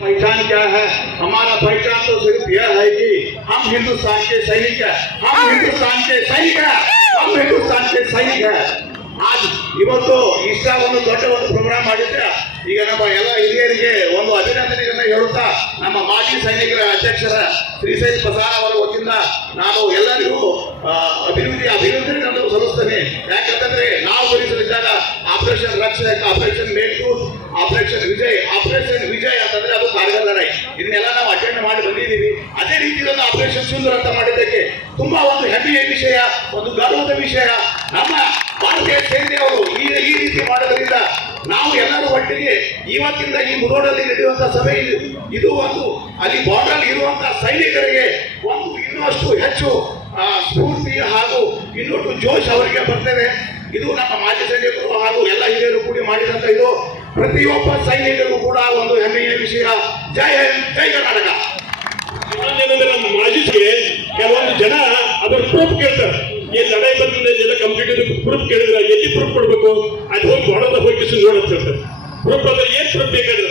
पहचान क्या है? हमारा पहचान तो सिर्फ यह है कि हम हिंदुस्तान के सैनिक हैं, हम हिंदुस्तान के सैनिक हैं, हम हिंदुस्तान के सैनिक हैं. आज ಇವತ್ತು ಇಷ್ಟ ಒಂದು ದೊಡ್ಡ ಒಂದು ಪ್ರೋಗ್ರಾಮ್ ಮಾಡಿದ್ರೆ ಈಗ ನಮ್ಮ ಎಲ್ಲ ಹಿರಿಯರಿಗೆ ಒಂದು ಅಭಿನಂದನೆಯನ್ನು ಹೇಳುತ್ತಾ ನಮ್ಮ ಮಾಜಿ ಸೈನಿಕರ ಅಧ್ಯಕ್ಷರ ಶ್ರೀಶೈಲ ಪ್ರಸಾದ್ ಅವರ ವತಿಯಿಂದ ನಾನು ಎಲ್ಲರಿಗೂ ಅಭಿನಂದನೆಗಳನ್ನು ಸಲ್ಲಿಸ್ತೇನೆ. ಯಾಕಂತಂದ್ರೆ ನಾವು ಭರಿಸಲಿದ್ದಾಗ operation Rakshak, operation Meghdoot, operation Vijay ಅಂತಂದ್ರೆ ಅದು ಕಾರ್ಗಲ್ ಲಡಾಯಿ, ಇದನ್ನೆಲ್ಲ ನಾವು ಅಟೆಂಡ್ ಮಾಡಿ ಬಂದಿದ್ದೀವಿ. ಅದೇ ರೀತಿಯಲ್ಲಿ ಆಪರೇಷನ್ ಸಿಂಧೂರ್ ಅಂತ ಮಾಡಿದ್ದಕ್ಕೆ ತುಂಬಾ ಒಂದು ಹೆಮ್ಮೆಯ ವಿಷಯ, ಒಂದು ಗರ್ವದ ವಿಷಯ. ನಮ್ಮ ಭಾರತೀಯ ಸೇನೆಯವರು ಈ ರೀತಿ ಮಾಡೋದ್ರಿಂದ ನಾವು ಎಲ್ಲರೂ ಒಟ್ಟಿಗೆ ಇವತ್ತಿಂದ ಈ ಮುಧೋಳಲ್ಲಿ ನಡೆಯುವಂತಹ ಸಭೆ ಇದು ಒಂದು ಅಲ್ಲಿ ಬಾರ್ಡರ್ ಇರುವಂತಹ ಸೈನಿಕರಿಗೆ ಒಂದು ಇನ್ನಷ್ಟು ಹೆಚ್ಚು ಸ್ಫೂರ್ತಿ ಹಾಗೂ ಇನ್ನೊಟ್ಟು ಜೋಶ್ ಅವರಿಗೆ ಬರ್ತದೆ. ಇದು ನಮ್ಮ ಮಾಜಿ ಸೈನಿಕರು ಹಾಗೂ ಎಲ್ಲ ಹಿರಿಯರು ಕೂಡಿ ಮಾಡಿದಂತ ಇದು ಪ್ರತಿಯೊಬ್ಬ ಸೈನಿಕರಿಗೂ ಕೂಡ ಒಂದು ಹೆಮ್ಮೆಯ ವಿಷಯ. ಜೈ ಹಿಂದ್, ಜೈ ಕರ್ನಾಟಕ. ನಮ್ಮ ಮಾಜಿಗೆ ಕೆಲವೊಂದು ಜನ ಅದರ ಪ್ರೂಫ್ ಕೇಳ್ತಾರೆ. ಏನ್ ಲಡಾಯಿ ಬಂದ್ರೆ ಎಲ್ಲ ಕಂಪ್ಲೀಟ್ ಪ್ರೂಫ್ ಕೇಳಿದ್ರೆ ಎಲ್ಲಿ ಪ್ರೂಫ್ ಕೊಡ್ಬೇಕು, ಅದು ಹೋಗಿ ಹೊಡೆದ ಹೋಗಿ ನೋಡತ್ ಹೇಳ್ತಾರೆ. ಪ್ರೂಫ್ ಅಂದ್ರೆ ಏನ್ ಪ್ರೂಫ್ ಬೇಕಾದ್ರೆ